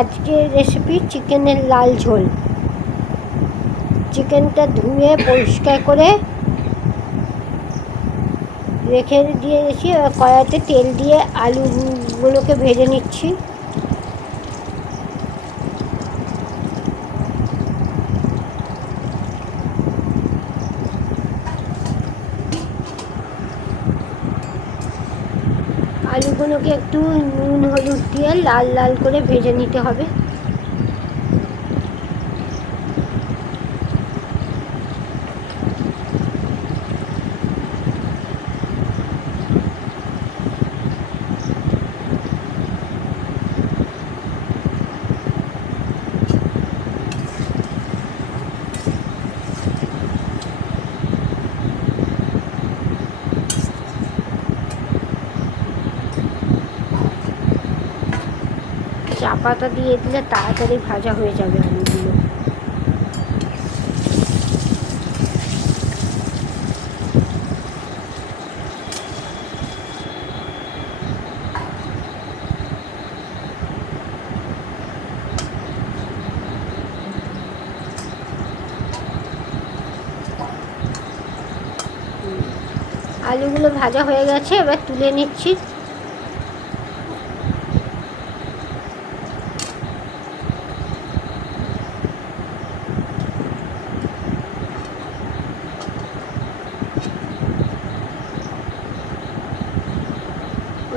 আজকের রেসিপি চিকেনের লাল ঝোল। চিকেনটা ধুয়ে পরিষ্কার করে রেখে দিয়েছি। এবার কড়াইতে তেল দিয়ে আলুগুলোকে ভেজে নিচ্ছি। আলুগুলোকে একটু নুন হলুদ দিয়ে লাল লাল করে ভেজে নিতে হবে। চা পাতা দিয়ে দিলে তাড়াতাড়ি ভাজা হয়ে যাবে আলুগুলো। আলুগুলো ভাজা হয়ে গেছে, এবার তুলে নিচ্ছি।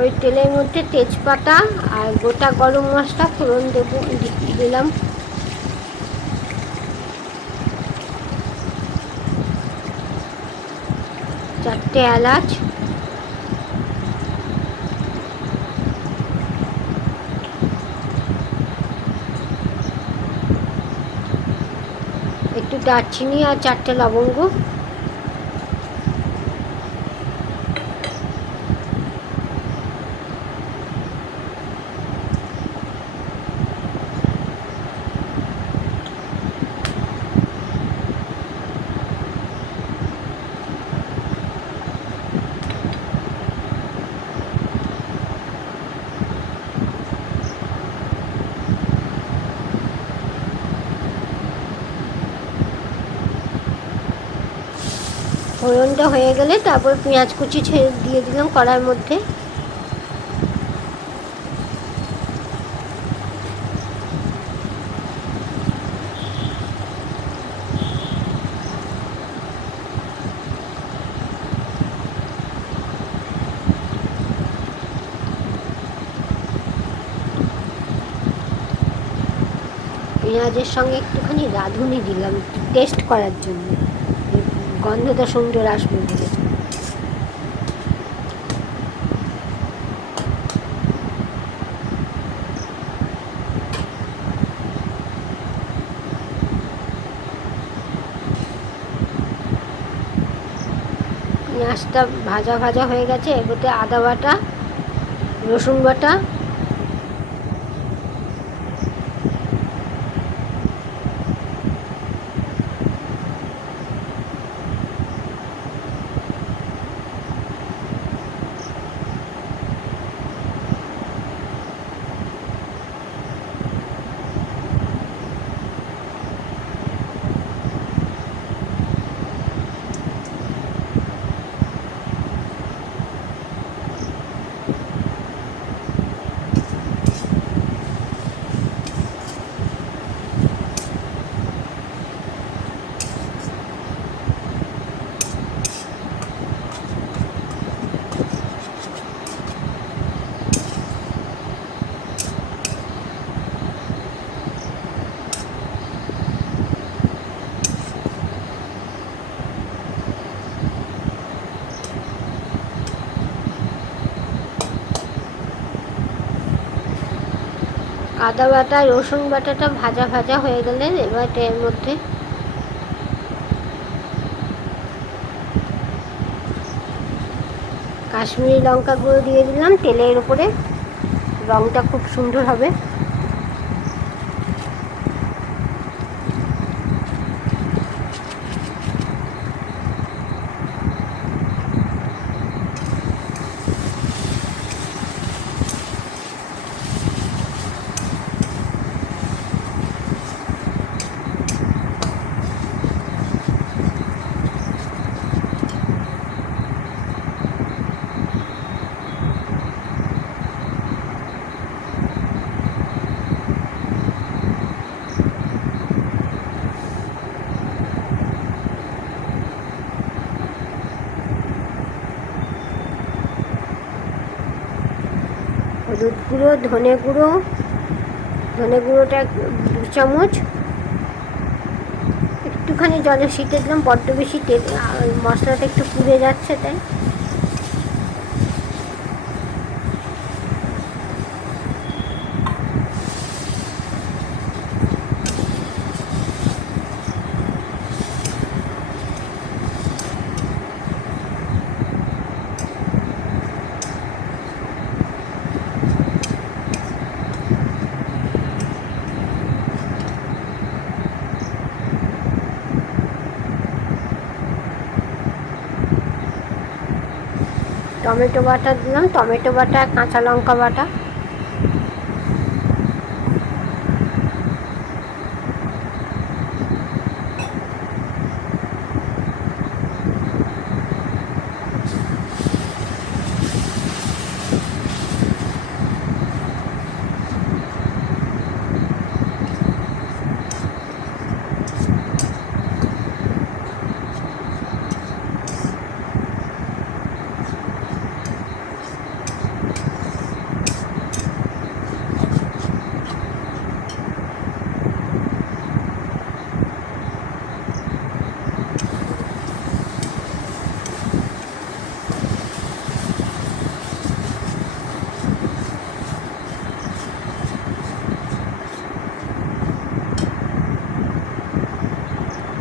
ওই তেলের মধ্যে তেজপাতা আর গোটা গরম মশলা ফোড়ন দিলাম। চারটে এলাচ, একটু দারচিনি আর চারটে লবঙ্গ। ফোড়নটা হয়ে গেলে তারপর পেঁয়াজ কুচি দিয়ে দিলাম কড়াইয়ের মধ্যে। পেঁয়াজের সঙ্গে একটুখানি রাঁধুনি দিলাম টেস্ট করার জন্য, গন্ধটা সুন্দর আসবে বলে। পেঁয়াজটা ভাজা ভাজা হয়ে গেছে, এর মধ্যে আদা বাটা, রসুন বাটা, আদা বাটা রসুন বাটাটা ভাজা ভাজা হয়ে গেলে এবার এর মধ্যে কাশ্মীরি লঙ্কা গুঁড়ো দিয়ে দিলাম তেলের উপরে, রঙটা খুব সুন্দর হবে। ধনে গুঁড়োটা 2 চামচ, একটুখানি জলে শিখে দিলাম, বড্ড বেশি তেল মশলাটা একটু পুড়ে যাচ্ছে তাই। টমেটো বাটা দিলাম, টমেটো বাটা, কাঁচা লঙ্কা বাটা,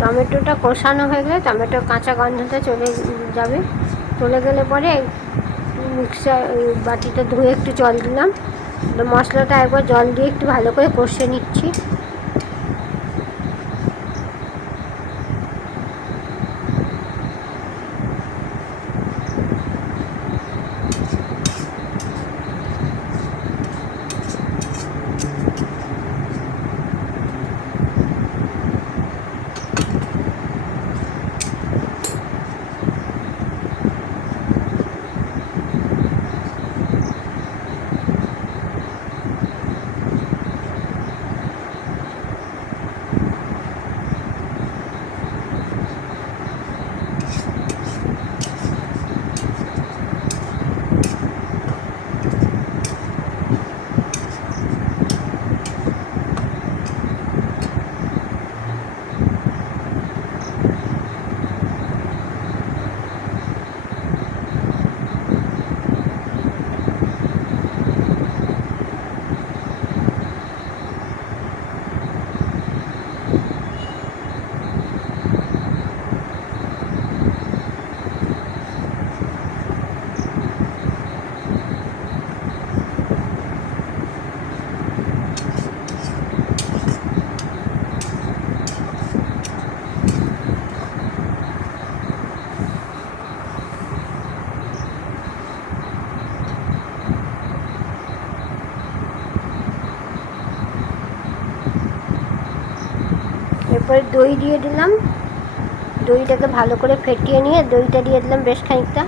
টমেটোটা কষানো হয়ে গেলে টমেটোর কাঁচা গন্ধটা চলে গেলে পরে মিক্সার বাটিটা ধুয়ে একটু জল দিলাম, মশলাটা একবার জল দিয়ে একটু ভালো করে কষে নিচ্ছি। এরপরে দই দিয়ে দিলাম, দইটাকে ভালো করে ফেটিয়ে নিয়ে দইটা দিয়ে দিলাম বেশ খানিকটা।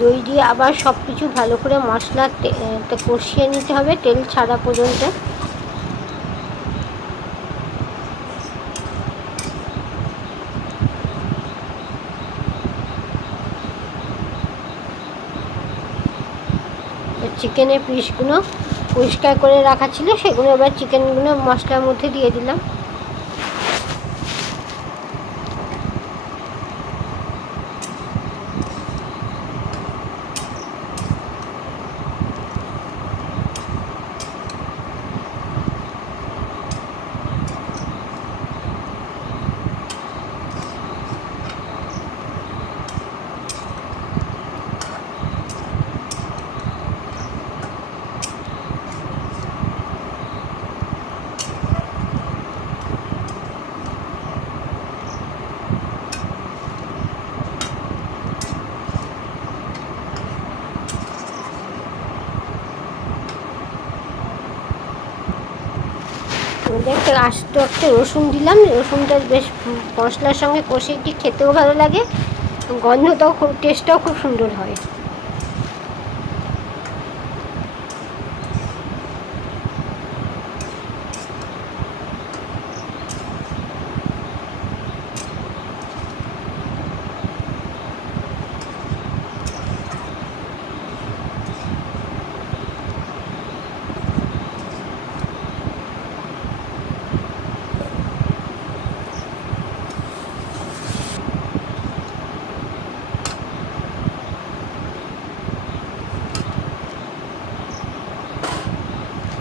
দই দিয়ে আবার সব কিছু ভালো করে মশলা কষিয়ে নিতে হবে তেল ছাড়া পর্যন্ত। চিকেনের পিসগুলো পরিষ্কার করে রাখা ছিল, সেগুলো এবার চিকেনগুলো মশলার মধ্যে দিয়ে দিলাম। একটা আস্ত একটা রসুন দিলাম, রসুনটা বেশ মশলার সঙ্গে কষে একটু খেতেও ভালো লাগে, গন্ধটাও খুব, টেস্টটাও খুব সুন্দর হয়।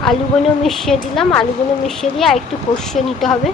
আলুগুলো মিশিয়ে দিলাম, আলুগুলো মিশিয়ে দিয়ে আর একটু কষিয়ে নিতে হবে।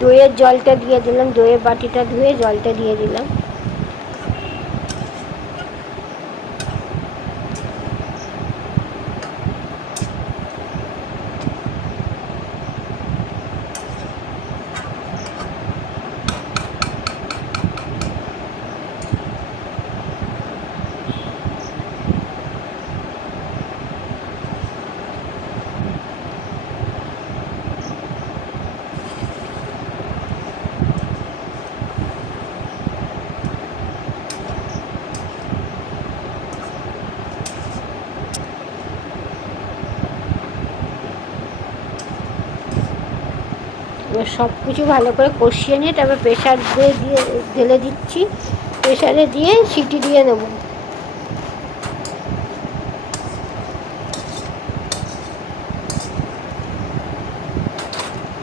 দইয়ের জলটা দিয়ে দিলাম, দইয়ের বাটিটা ধুয়ে জলটা দিয়ে দিলাম। এবার সব কিছু ভালো করে কষিয়ে নিয়ে তারপর প্রেশার দিয়ে ঢেলে দিচ্ছি, প্রেশারে দিয়ে সিটি দিয়ে নেব।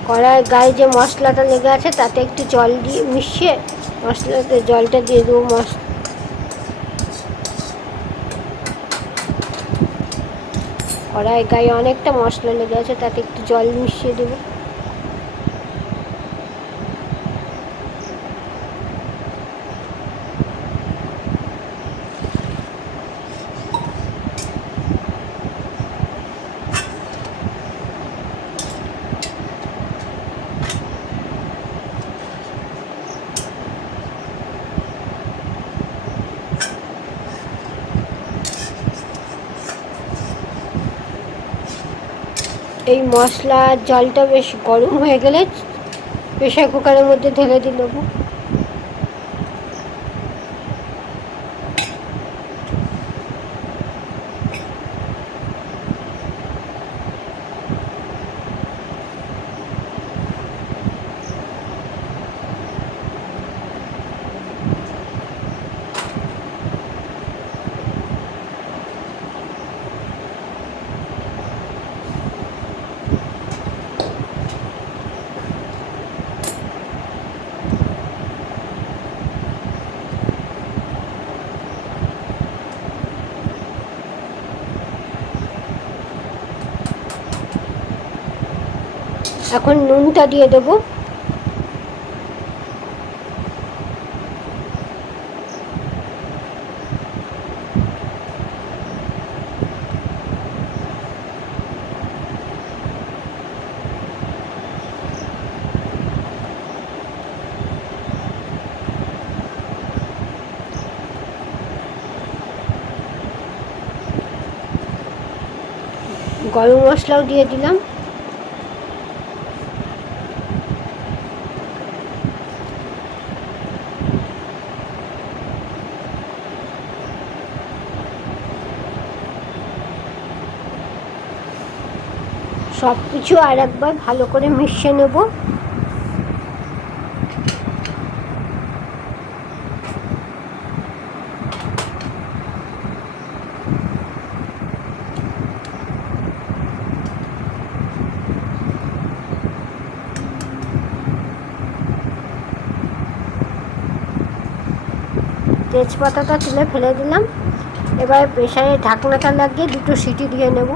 কড়াই গায়ে যে মশলাটা লেগে আছে তাতে একটু জল দিয়ে মিশিয়ে মশলাতে জলটা দিয়ে দেবো। কড়াই গায়ে অনেকটা মশলা লেগে আছে, তাতে একটু জল মিশিয়ে দেবো। এই মশলা জলটা বেশ গরম হয়ে গেলে প্রেশার কুকারের মধ্যে ঢেলে দিয়ে দেবো। এখন নুনটা দিয়ে দেবো। গরম মশলাও দিয়ে দিলাম। সব কিছু আর একবার ভালো করে মিশিয়ে নেব। তেজপাতাটা তুলে ফেলে দিলাম। এবার প্রেশারে ঢাকনাটা লাগিয়ে 2টো সিটি দিয়ে নেব।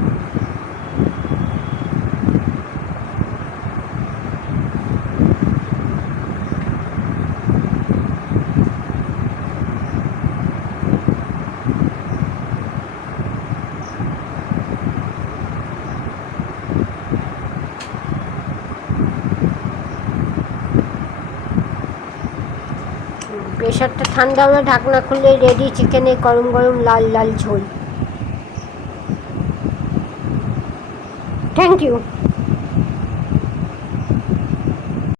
প্রেশারটা ঠান্ডা হলে ঢাকনা খুলে রেডি চিকেনের গরম গরম লাল লাল ঝোল। Thank you.